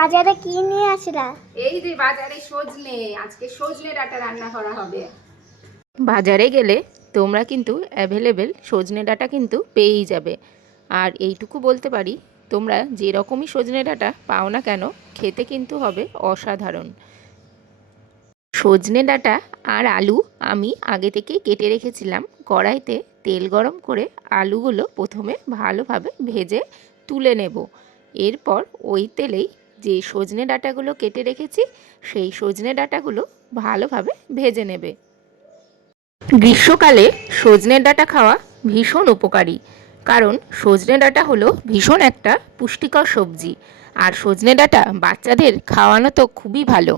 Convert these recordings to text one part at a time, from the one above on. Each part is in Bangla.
বাজারে কি নিয়ে আসলা? এই যে বাজারে সজনে আজকে সজনে ডাটা রান্না করা হবে। বাজারে গেলে তোমরা কিন্তু অ্যাভেলেবেল সজনে ডাটা কিন্তু পেয়েই যাবে। আর এইটুকু বলতে পারি তোমরা যে রকমই সজনে ডাটা পাও না কেন খেতে কিন্তু হবে অসাধারণ। সজনে ডাটা আর আলু আমি আগে থেকে কেটে রেখেছিলাম। কড়াইতে তেল গরম করে আলুগুলো প্রথমে ভালোভাবে ভেজে তুলে নেব। এরপর ওই তেলেই যে সজনে ডাঁটাগুলো কেটে রেখেছি, সেই সজনে ডাঁটাগুলো ভালোভাবে ভেজে নেবে। গ্রীষ্মকালে সজনে ডাঁটা খাওয়া ভীষণ উপকারী, কারণ সজনে ডাঁটা হলো ভীষণ একটা পুষ্টিকর সবজি, আর সজনে ডাঁটা বাচ্চাদের খাওয়ানো তো খুবই ভালো।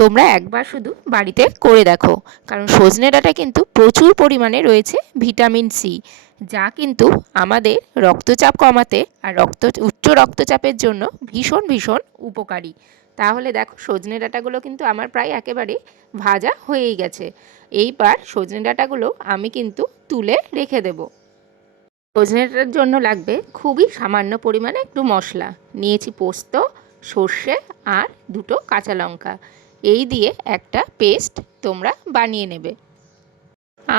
তোমরা একবার শুধু বাড়িতে করে দেখো, কারণ সজনে ডাঁটা কিন্তু প্রচুর পরিমাণে রয়েছে ভিটামিন সি যা কিন্তু আমাদের রক্তচাপ কমাতে আর রক্ত, উচ্চ রক্তচাপের জন্য ভীষণ ভীষণ উপকারী। তাহলে দেখো, সজনে ডাঁটাগুলো কিন্তু আমার প্রায় একেবারে ভাজা হয়েই গেছে। এইবার সজনে ডাঁটাগুলো আমি কিন্তু তুলে রেখে দেবো। সজনে ডাঁটার জন্য লাগবে খুবই সামান্য পরিমাণে একটু মশলা। নিয়েছি পোস্ত, সর্ষে আর দুটো কাঁচা লঙ্কা। এই দিয়ে একটা পেস্ট তোমরা বানিয়ে নেবে।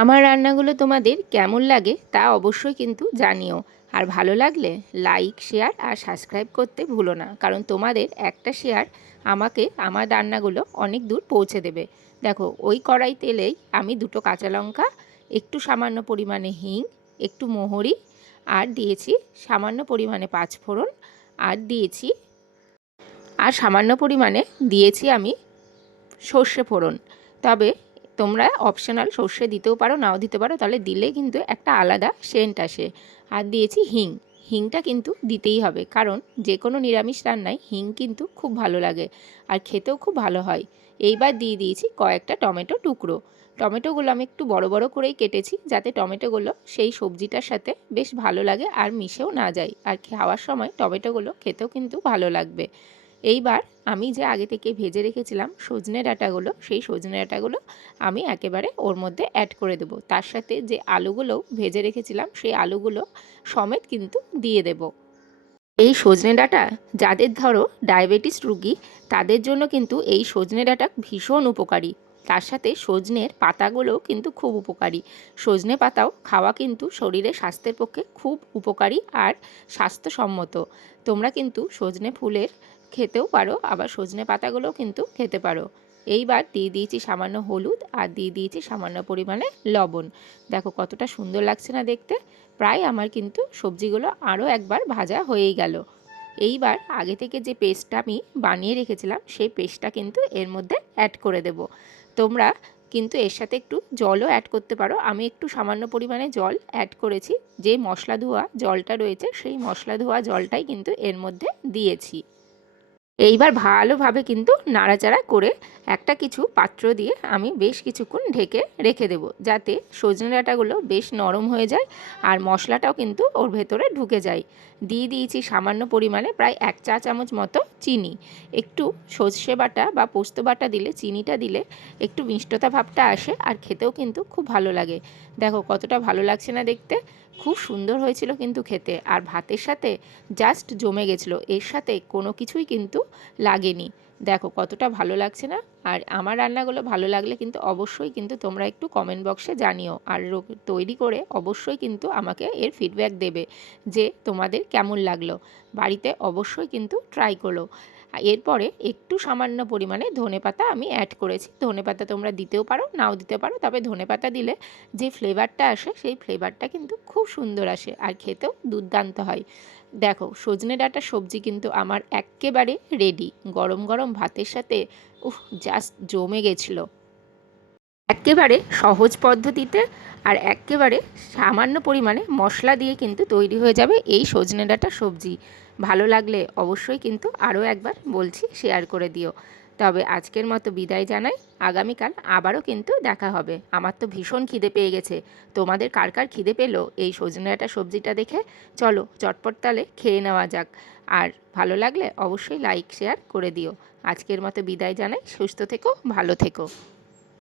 আমার রান্নাগুলো তোমাদের কেমন লাগে তা অবশ্যই কিন্তু জানিও। আর ভালো লাগলে লাইক শেয়ার আর সাবস্ক্রাইব করতে ভুলো না, কারণ তোমাদের একটা শেয়ার আমাকে আমার রান্নাগুলো অনেক দূর পৌঁছে দেবে। দেখো, ওই কড়াই তেলেই আমি দুটো কাঁচা লঙ্কা, একটু সামান্য পরিমাণে হিং, একটু মোহরি, আর দিয়েছি সামান্য পরিমাণে পাঁচফোড়ন, আর দিয়েছি, আর সামান্য পরিমাণে দিয়েছি আমি সর্ষে ফোড়ন। তবে তোমরা অপশনাল সর্ষে দিতেও পারো, নাও দিতে পারো। তাহলে দিলে কিন্তু একটা আলাদা সেন্ট আসে। আর দিয়েছি হিং। হিংটা কিন্তু দিতেই হবে। কারণ যে কোনো নিরামিষ রান্নায় হিং কিন্তু খুব ভালো লাগে আর খেতেও খুব ভালো হয়। এইবার দিয়ে দিয়েছি কয়েকটা টমেটো টুকরো। টমেটোগুলো আমি একটু বড় বড় করেই কেটেছি যাতে টমেটোগুলো সেই সবজিটার সাথে বেশ ভালো লাগে আর মিশেও না যায়। আর খাওয়ার সময় টমেটোগুলো খেতেও কিন্তু ভালো লাগবে। এইবার আমি যে আগে থেকে ভেজে রেখেছিলাম সজনে ডাটাগুলো, সেই সজনে ডাটাগুলো আমি একেবারে ওর মধ্যে অ্যাড করে দেব। তার সাথে যে আলুগুলো ভেজে রেখেছিলাম, সেই আলুগুলো সমেত কিন্তু দিয়ে দেব। এই সজনে ডাটা যাদের ধরো ডায়াবেটিস রুগী, তাদের জন্য কিন্তু এই সজনে ডাটা ভীষণ উপকারী। তার সাথে সজনের পাতাগুলোও কিন্তু খুব উপকারী। সজনে পাতাও খাওয়া কিন্তু শরীরের স্বাস্থ্যের পক্ষে খুব উপকারী আর স্বাস্থ্যসম্মত। তোমরা কিন্তু সজনে ফুলের খেতেও পারো, আবার সজনে পাতাগুলোও কিন্তু খেতে পারো। এইবার দিয়ে দিয়েছি সামান্য হলুদ আর দিয়ে দিয়েছি সামান্য পরিমাণে লবণ। দেখো কতটা সুন্দর লাগছে না দেখতে। প্রায় আমার কিন্তু সবজিগুলো আরও একবার ভাজা হয়েই গেল। এইবার আগে থেকে যে পেস্টটা আমি বানিয়ে রেখেছিলাম, সেই পেস্টটা কিন্তু এর মধ্যে অ্যাড করে দেব। তোমরা কিন্তু এর সাথে একটু জলও অ্যাড করতে পারো। আমি একটু সামান্য পরিমাণে জল অ্যাড করেছি। যে মশলা ধোয়া জলটা রয়েছে, সেই মশলা ধোয়া জলটাই কিন্তু এর মধ্যে দিয়েছি। এইবার ভালোভাবে কিন্তু নাড়াচাড়া করে একটা কিছু পাত্র দিয়ে আমি বেশ কিছুক্ষণ ঢেকে রেখে দেবো, যাতে সজনে ডাঁটাগুলো বেশ নরম হয়ে যায় আর মশলাটাও কিন্তু ওর ভেতরে ঢুকে যায়। দিয়ে দিয়েছি সামান্য পরিমাণে প্রায় এক চা চামচ মতো চিনি। একটু সর্ষে বাটা বা পোস্ত বাটা দিলে, চিনিটা দিলে একটু মিষ্টতা ভাবটা আসে আর খেতেও কিন্তু খুব ভালো লাগে। দেখো কতটা ভালো লাগছে না দেখতে। খুব সুন্দর হয়েছিল কিন্তু খেতে। আর ভাতের সাথে জাস্ট জমে গেছিল। এর সাথে কোনো কিছুই কিন্তু লাগেনি। দেখো কতটা ভালো লাগছে না? আর আমার রান্নাগুলো ভালো লাগলে কিন্তু অবশ্যই কিন্তু তোমরা একটু কমেন্ট বক্সে জানিও। আর তৈরি করে অবশ্যই কিন্তু আমাকে এর ফিডব্যাক দেবে যে তোমাদের কেমন লাগল। বাড়িতে অবশ্যই কিন্তু ট্রাই করো। এরপরে একটু সামান্য পরিমাণে ধনেপাতা আমি অ্যাড করেছি। ধনেপাতা তোমরা দিতেও পারো, নাও দিতে পারো, তবে ধনেপাতা দিলে যে ফ্লেভারটা আসে, সেই ফ্লেভারটা কিন্তু খুব সুন্দর আসে আর খেতেও দুর্দান্ত হয়। দেখো, সজনে ডাঁটা সবজি কিন্তু আমার এক্কেবারে রেডি গরম গরম ভাতের সাথে, উফ জাস্ট জমে গেছিল। একেবারে সহজ পদ্ধতিতে আর একেবারে সামান্য পরিমাণে মশলা দিয়ে কিন্তু তৈরি হয়ে যাবে এই সজনে ডাঁটা সবজি। ভালো লাগলে অবশ্যই কিন্তু আরও একবার বলছি শেয়ার করে দিও। তবে আজকের মতো বিদায় জানাই। আগামীকাল আবারও কিন্তু দেখা হবে। আমার তো ভীষণ খিদে পেয়ে গেছে। তোমাদের কার কার খিদে পেল এই সজনে ডাঁটা সবজিটা দেখে? চলো, চটপট তালে খেয়ে নেওয়া যাক। আর ভালো লাগলে অবশ্যই লাইক শেয়ার করে দিও। আজকের মতো বিদায় জানাই। সুস্থ থেকো, ভালো থেকো।